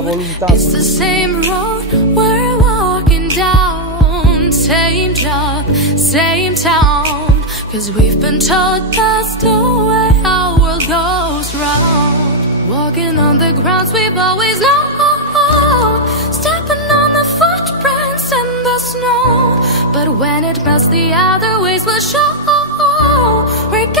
It's the same road we're walking down, same job, same town. Cause we've been told that's the way our world goes round. Walking on the grounds we've always known, stepping on the footprints in the snow. But when it melts, the other ways will show. We're